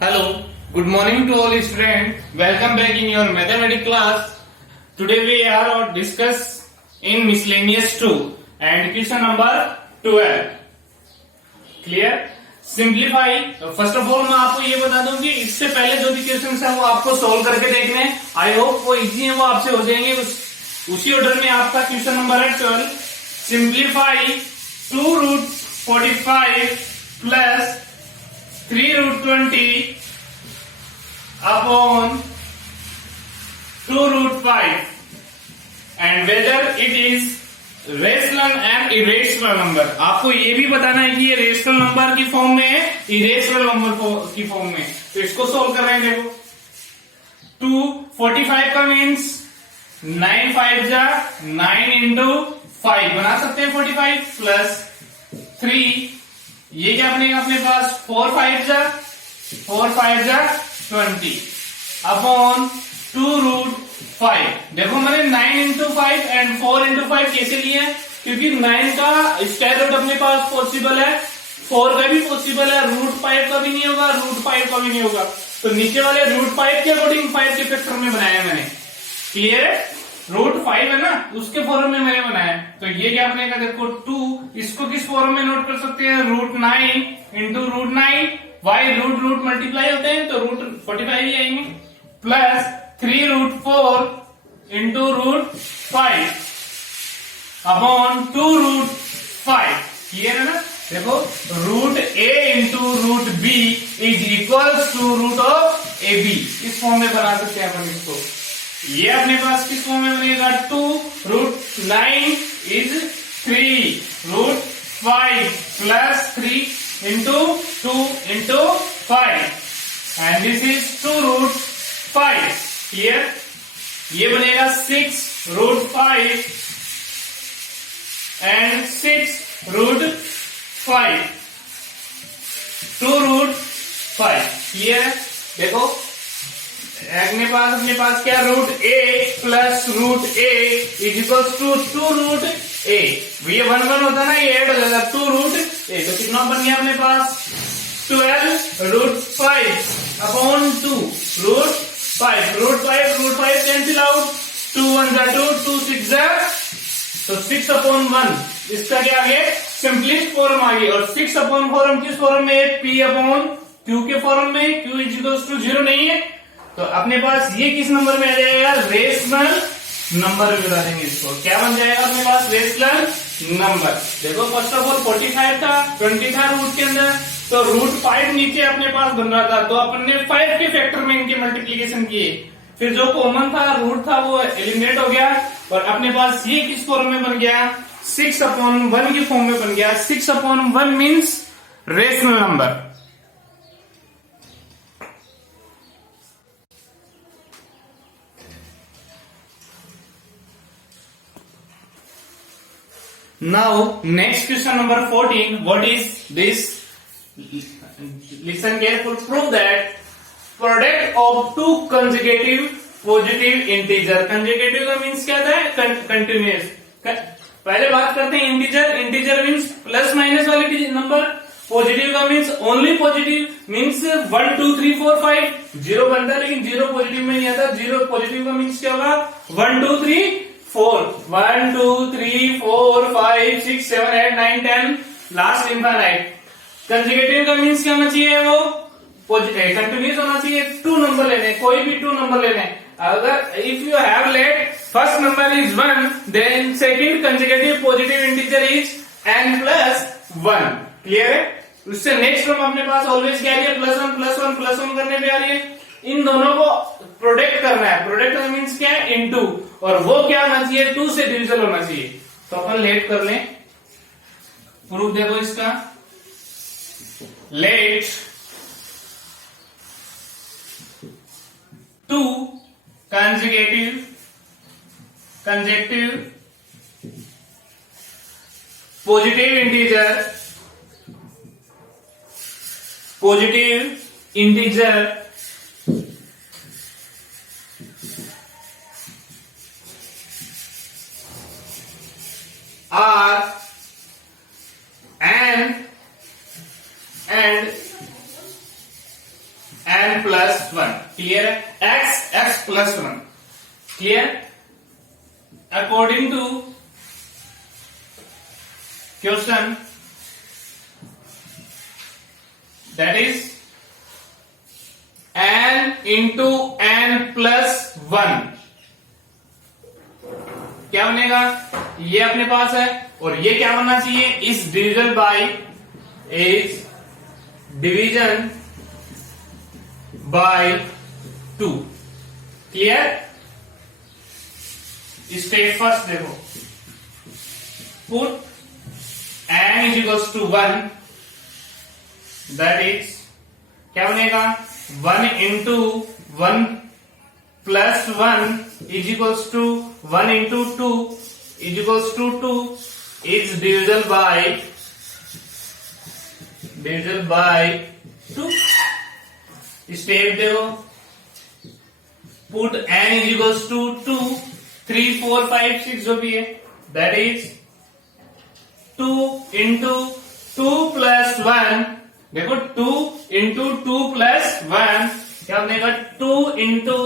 Hello, good morning to all students. Welcome back in your mathematics class. Today we are discuss in miscellaneous 2 and question number 12. Clear? Simplify. First of all मैं आपको ये बता दूं कि इससे पहले जो भी क्वेश्चन है वो आपको सोल्व करके देखने. आई होप वो इजी है, वो आपसे हो जाएंगे. उसी ऑर्डर में आपका क्वेश्चन नंबर है 12. Simplify 2√45 plus 3√20 upon 2√5 and whether it is rational and irrational number. आपको ये भी बताना है कि ये रेशनल नंबर की फॉर्म में है, इरेशनल नंबर की फॉर्म में. तो इसको सोल्व कर रहे हैं. देखो 245 का मीन्स 9 5 जा 9 इंटू 5 बना सकते हैं 45 प्लस 3. ये क्या बनेगा अपने पास 4 5 जा 20 अपॉन 2√5. देखो मैंने 9 इंटू 5 एंड 4 इंटू 5 कैसे लिया है, क्योंकि 9 का स्क्वायर रूट अपने पास पॉसिबल है, 4 का भी पॉसिबल है, √5 का भी नहीं होगा, √5 का भी नहीं होगा. तो नीचे वाले √5 के अकॉर्डिंग 5 के फैक्टर में बनाया मैंने. क्लियर है? √5 है ना, उसके फॉर्म में मैंने बनाया. तो ये क्या बनेगा, देखो 2. इसको किस फॉर्म में नोट कर सकते हैं, √9 इंटू √9. वाई रूट मल्टीप्लाई होते हैं तो √45 ही आएंगे. Plus 3√4 into √5 upon 2√5. क्लियर है ना? देखो √a into √b is equals to √ab. इस फॉर्म में बना सकते हैं अपन इसको. ये अपने पास किस फॉर्म में बनेगा, 2√9 is 3√5 plus 3 into 2 into 5 and this is 2√5. Clear? ये बनेगा 6√5 एंड 6√5 2√5. क्लियर है? देखो अपने पास क्या, √a plus √a is equals to 2√a. ये 1 1 होता है ना, ये ऐड हो जाएगा 2√a. तो कितना बन गया अपने पास 12√5 अपॉन 2√5. √5 कैंसिल आउट, 2 1 जा 2, 2 6 जा, तो 6 अपॉन 1. इसका क्या आ गया, सिंपलेस्ट फॉर्म आ गई. और 6 अपॉन फॉर्म किस फॉर्म में, p अपॉन q के फॉर्म में. q इज इक्वल्स टू 0 नहीं है, तो अपने पास ये किस नंबर में आ जाएगा, रेशनल नंबर में बता देंगे इसको. क्या बन जाएगा अपने पास, रेशनल नंबर. देखो फर्स्ट ऑफ ऑल 45 था, 20 था रूट के अंदर, तो √5 नीचे अपने पास बन रहा था, तो अपन ने 5 के फैक्टर में इनके मल्टीप्लीकेशन किए. फिर जो कॉमन था रूट था वो एलिमिनेट हो गया, और अपने पास ये किस फॉर्म में बन गया, 6/1 की फॉर्म में बन गया. 6/1 means rational number. Now next question number 14. What is this? Listen careful. Prove that product of two consecutive positive integer. Consecutive का means क्या था, continuous. पहले बात करते हैं integer. Integer means plus minus वाले नंबर. पॉजिटिव का मीन्स ओनली पॉजिटिव मीन्स 1 2 3 4 5. 0 बनता है लेकिन 0 पॉजिटिव में नहीं आता. 0 पॉजिटिव का मीन्स क्या होगा, 1 2 3 4. 1 2 3 4 5 6 7 8 9 10 लास्ट इनफाइनाइट. कंसेक्यूटिव का मीन्स क्या होना चाहिए, वो कंटिन्यूस होना चाहिए. 2 नंबर लेने, कोई भी 2 नंबर लेने. अगर if you have let first number is 1, then second consecutive positive integer is n plus 1. Clear है? उससे नेक्स्ट टर्म अपने पास ऑलवेज क्या आ रही है, +1 +1 +1 करने पे आ रही है. इन दोनों को प्रोडक्ट करना है. प्रोडक्ट मीन्स क्या है, इनटू, और वो क्या होना चाहिए, 2 से डिविजन होना चाहिए. तो अपन लेट कर लें. प्रूफ देखो इसका. Let 2 consecutive positive integer are and n plus 1। Clear है? x plus 1। Clear? According to question that is n into n plus 1 क्या बनेगा? ये अपने पास है और ये क्या बनना चाहिए? इस division by is division by 2। Clear? Step first देखो, put n is equals to 1, that is क्या बनेगा? 1 into 1 plus 1 is equals to 1 into 2 is equals to 2 is division by 2। Step देखो, put n is equals to 2, 3, 4, 5, 6 जो भी है, that is 2 into 2 plus 1। देखो 2 into 2 plus 1 क्या बनेगा? 2 into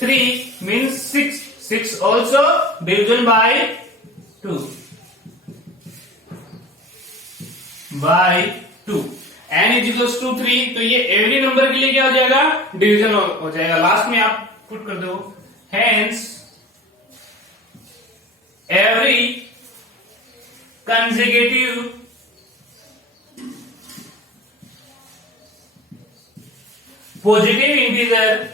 3 means 6। 6 also division by 2 n is equals to 3, तो ये every number के लिए क्या हो जाएगा? डिवीजन हो जाएगा। लास्ट में आप पुट कर दो, hence every consecutive positive integer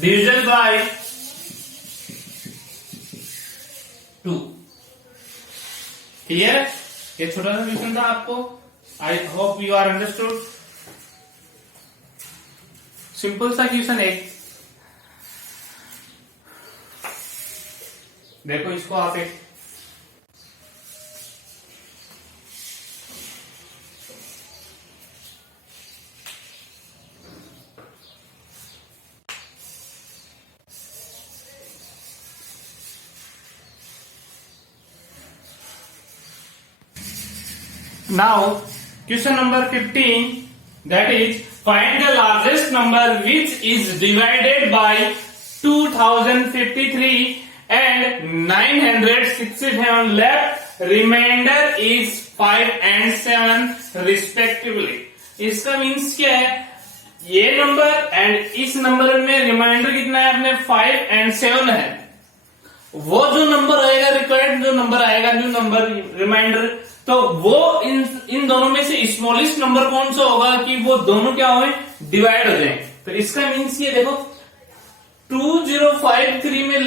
division by 2। Clear? ये छोटा सा क्वेश्चन था आपको। I hope you are understood. Simple सा क्वेश्चन है। देखो इसको आप एक now question number 15, that is find the largest number which is divided by 2053 and 967 left, remainder is 5 and 7 respectively। इसका मीन्स क्या है? ये नंबर एंड इस नंबर में रिमाइंडर कितना है? अपने 5 and 7 है। वो जो नंबर आएगा, रिक्वायर्ड जो नंबर आएगा, न्यू नंबर रिमाइंडर, तो वो इन दोनों में से स्मॉलेस्ट नंबर कौन सा होगा कि वो दोनों क्या हो डिवाइड हो जाए। तो इसका मीन्स ये देखो 2053 में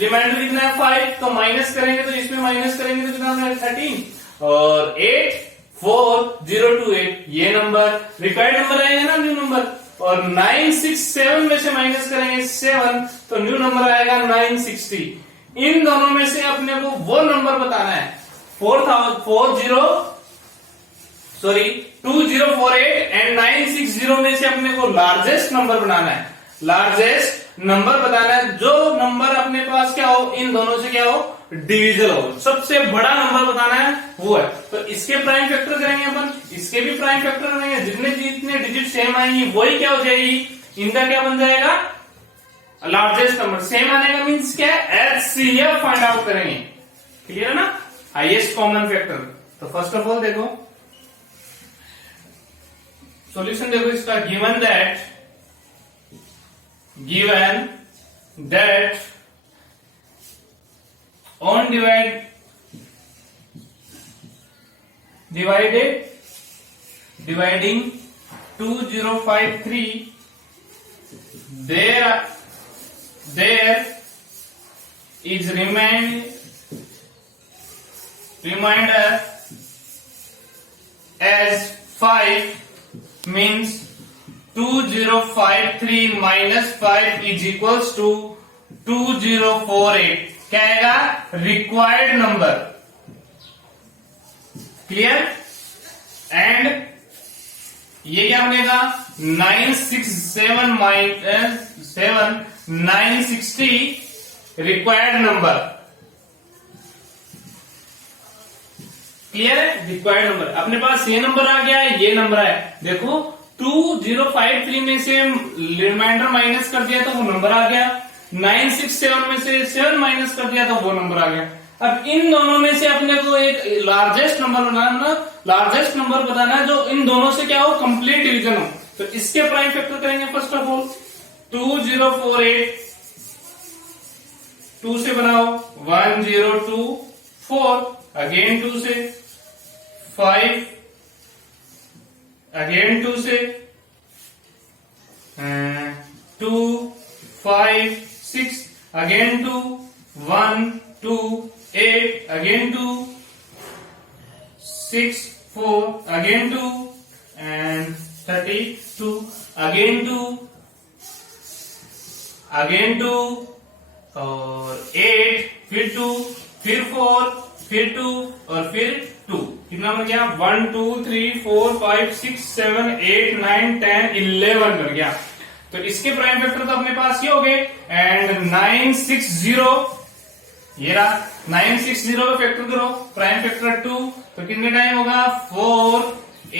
रिमाइंडर कितना है? 5, तो माइनस करेंगे तो इसमें माइनस करेंगे तो कितना होगा? 13 और 84028 ये नंबर रिक्वायर्ड नंबर आएगा ना, न्यू नंबर। और 967 में से माइनस करेंगे 7, तो न्यू नंबर आएगा 960। इन दोनों में से अपने को वो नंबर बताना है 2048 एंड 960 में से अपने को लार्जेस्ट नंबर बनाना है। लार्जेस्ट नंबर बताना है जो नंबर अपने पास क्या हो, इन दोनों से क्या हो? डिविजन हो। सबसे बड़ा नंबर बताना है वो है। तो इसके प्राइम फैक्टर करेंगे अपन, इसके भी प्राइम फैक्टर करेंगे। जितने डिजिट सेम आएंगी वही क्या हो जाएगी? इनका क्या बन जाएगा? Largest number. सेम आने का मीन्स क्या है? HCF फाइंड आउट करेंगे। क्लियर है ना? Highest common factor. तो फर्स्ट ऑफ ऑल देखो सॉल्यूशन, देखो इसका given that on dividing 2053 there is remainder as 5 means 2053 minus 5 is equals to 2048। क्या आएगा? Required number. क्लियर? एंड ये क्या बनेगा? 967 minus 7 960 रिक्वायर्ड नंबर। क्लियर है? रिक्वायर्ड नंबर अपने पास ये नंबर आ गया, ये नंबर है। देखो 2053 में से रिमाइंडर माइनस कर दिया तो वो नंबर आ गया, 967 में से 7 माइनस कर दिया तो वो नंबर आ गया। अब इन दोनों में से अपने को एक लार्जेस्ट नंबर बनाना, लार्जेस्ट नंबर बताना है जो इन दोनों से क्या हो, कंप्लीट डिवीजन हो। तो इसके प्राइम फैक्टर करेंगे फर्स्ट ऑफ ऑल 2048 2 से बनाओ, 1024 अगेन 2 से, 5 अगेन 2 से, 2 5 6 again 2, 1 2 8 again 2, 6 4 again 2 and 32 again 2 again 2 और 8 फिर 2 फिर 4 फिर 2 और फिर 2। कितना बन गया? 1 2 3 4 5 6 7 8 9 10 11 बन गया। तो इसके प्राइम फैक्टर तो अपने पास ये हो गए। एंड 960 ये रहा, 960 का फैक्टर करो, प्राइम फैक्टर 2 तो कितने टाइम होगा? 4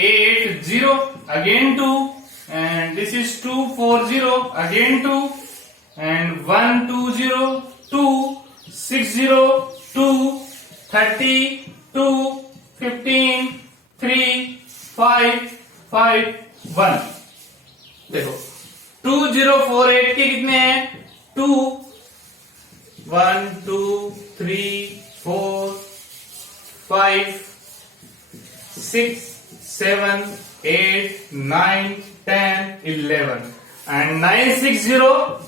8 0 again 2 and this is 2 4 0 again 2 and 1 2 0 2 6 0 2 30 2 15 3 5 5 1। देखो 2048 के कितने हैं? 2 1 2 3 4 5 6 7 8 9 10 11 and 960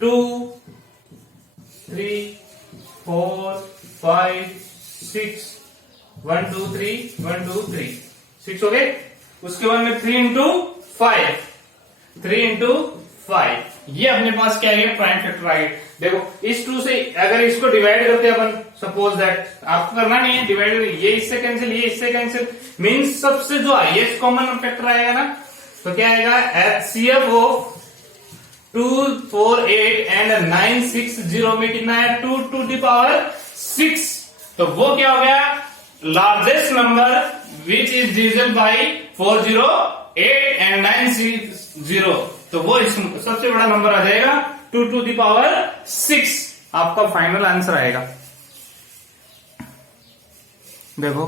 2 3 4 5 6 1 2 3 1 2 3 6 हो गए। उसके बाद में 3 इंटू 5 3 इंटू 5 ये अपने पास क्या है? प्राइम फैक्टर आ गए। देखो इस 2 से अगर इसको डिवाइड करते हैं अपन, सपोज दैट आपको करना नहीं है डिवाइड, ये इससे कैंसिल ये इससे कैंसिल, मीन्स सबसे जो हाईएस्ट कॉमन फैक्टर आएगा ना तो क्या आएगा? HCF ऑफ 248 एंड 960 में कितना है? 2 to the power 6। तो वो क्या हो गया? Largest number which is division by 408 and 960, तो वो सबसे बड़ा नंबर आ जाएगा 2 to the power 6। आपका फाइनल आंसर आएगा। देखो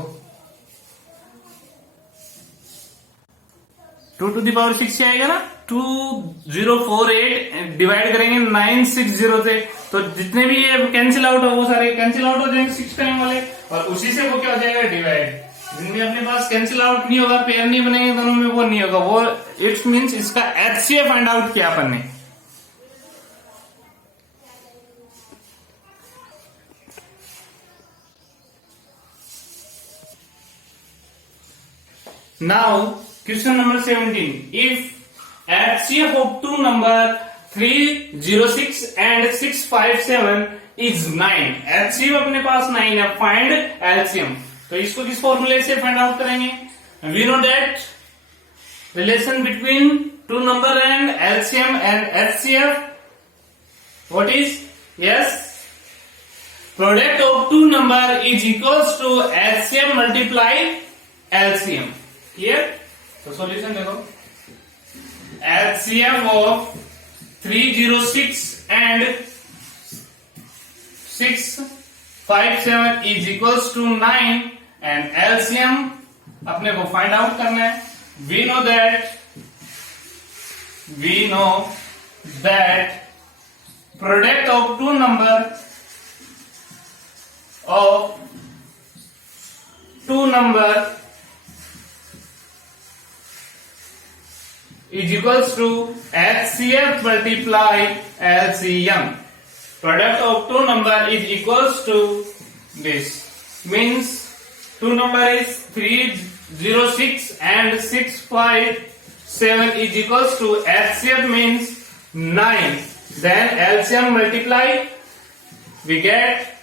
2 to the power 6 से आएगा ना, 2048 डिवाइड करेंगे 960 से, तो जितने भी ये कैंसिल आउट हो वो सारे कैंसिल आउट हो जाएंगे 6 टाइम वाले, और उसी से वो क्या हो जाएगा? डिवाइड। जिनमें अपने पास कैंसिल आउट नहीं होगा, पेयर नहीं बनेंगे दोनों में, वो नहीं होगा, वो इट्स मीन्स इसका HCF फाइंड आउट किया अपन ने। Now question number 17, if HCF of two number 306 and 657 is 9, HCF अपने पास 9 है, फाइंड LCM। तो इसको किस फॉर्मूले से फाइंड आउट करेंगे? We know that relation between two number and LCM and HCF, what is? Yes, product of two number is equals to HCM multiply LCM। Clear? तो solution देखो, HCF of 306 and 657 is equals to 9 and LCM अपने को find out करना है। We know that product of two number is equals to HCF multiply LCM. Product of two number is equals to this. Means two number is 306 and 657 is equals to HCF means 9. Then LCM multiply, we get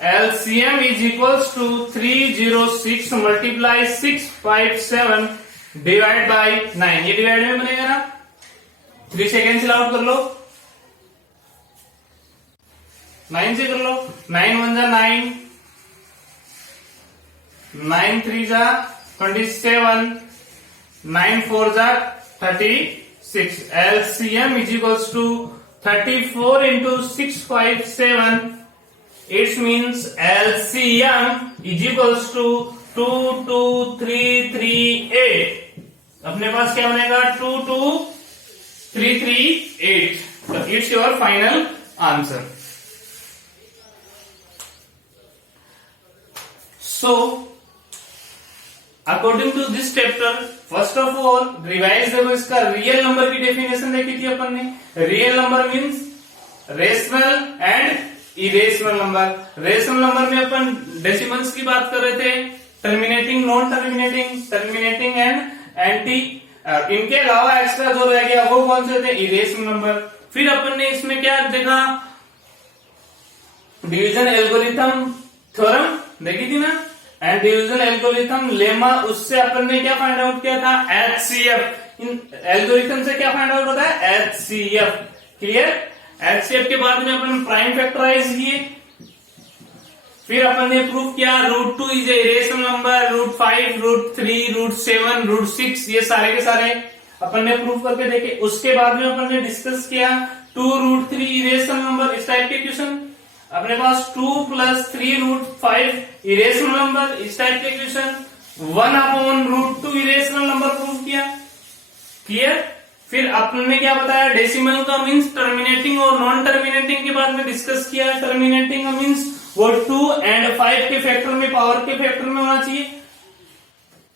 LCM is equals to 306 multiply 657 divide by 9। ये divide में बनेगा ना, 3 से cancel out कर लो, 9 से कर लो, 9 1 जा 9, 9 3 जा 27, 9 4 जा 36. LCM is equals to 34 into 657. It means LCM is equals to 22338. अपने पास क्या बनेगा 22338. So it's your final answer. So according to this chapter, first of all revise देखो इसका रियल नंबर की डेफिनेशन देखी थी अपन ने. Real number means rational and irrational number. Rational number में अपन डेसिमल्स की बात कर रहे थे, terminating, non terminating, terminating and anti. इनके अलावा एक्स्ट्रा जो रह गया वो कौन से थे, इरेशनल नंबर. फिर अपन ने इसमें क्या देखा, डिवीजन एल्गोरिथम थ्योरम देखी थी ना, एंड डिवीजन एल्गोरिथम लेमा. उससे अपन ने क्या फाइंड आउट किया था, HCF. इन एल्गोरिथम से क्या फाइंड आउट होता है, HCF. क्लियर. HCF के बाद में अपन प्राइम फैक्टराइज किए. फिर अपन ने प्रूव किया √2 इज इरेशनल नंबर, √5, √3, √7, √6 ये सारे के सारे अपन ने प्रूव करके देखे. उसके बाद में अपन ने डिस्कस किया 2√3 इरेशनल नंबर. इस टाइप के क्वेश्चन अपने पास 2 + 3√5 इरेशनल नंबर. इस टाइप के क्वेश्चन 1/√2 इरेशनल नंबर प्रूव किया. क्लियर. फिर अपन ने क्या बताया, डेसिमल का मीन्स टर्मिनेटिंग और नॉन टर्मिनेटिंग के बाद में डिस्कस किया. टर्मिनेटिंग का मीन्स वो 2 और 5 के फैक्टर में, पावर के फैक्टर में होना चाहिए.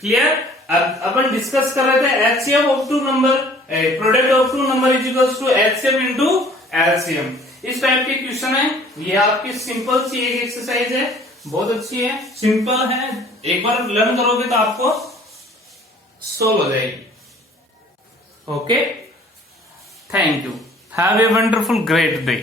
क्लियर. अब अपन डिस्कस कर रहे थे HCF of two number, product of two number is equals to HCF into LCM. इस टाइप के क्वेश्चन है. ये आपकी सिंपल सी एक एक्सरसाइज है, बहुत अच्छी है, सिंपल है. एक बार लर्न करोगे तो आपको सोल्व हो जाएगी. Okay, thank you. Have a wonderful great day.